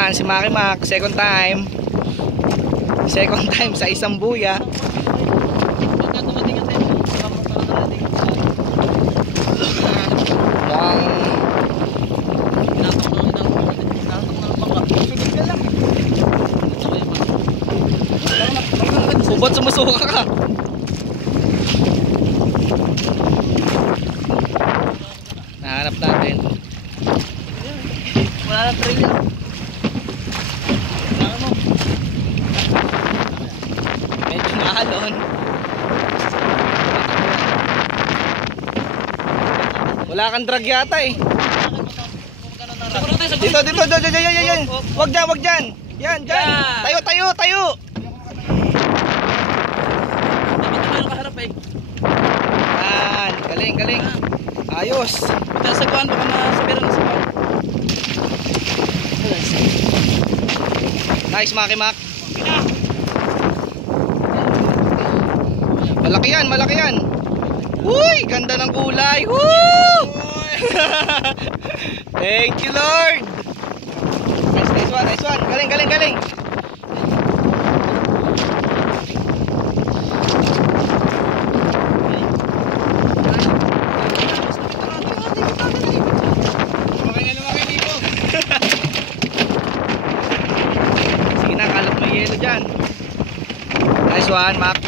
Yan, si Maki Mac, second time. Second time sa isang buya. Ba't sumusuka ka? Nahanap natin. Wala na trail yan. Medyo mahalon. Wala kang drag yata eh. Dito. Wag dyan. Yan, dyan. Tayo. Yan, galing. Ayos. Nasagwan, baka masabiran na sa pang. Nice, Maki Mac. Malaki yan. Uy, ganda ng kulay. Woo! Thank you, Lord. Nice one. Galing. Sige na, kalat mo yelo dyan. Nice one, Mac.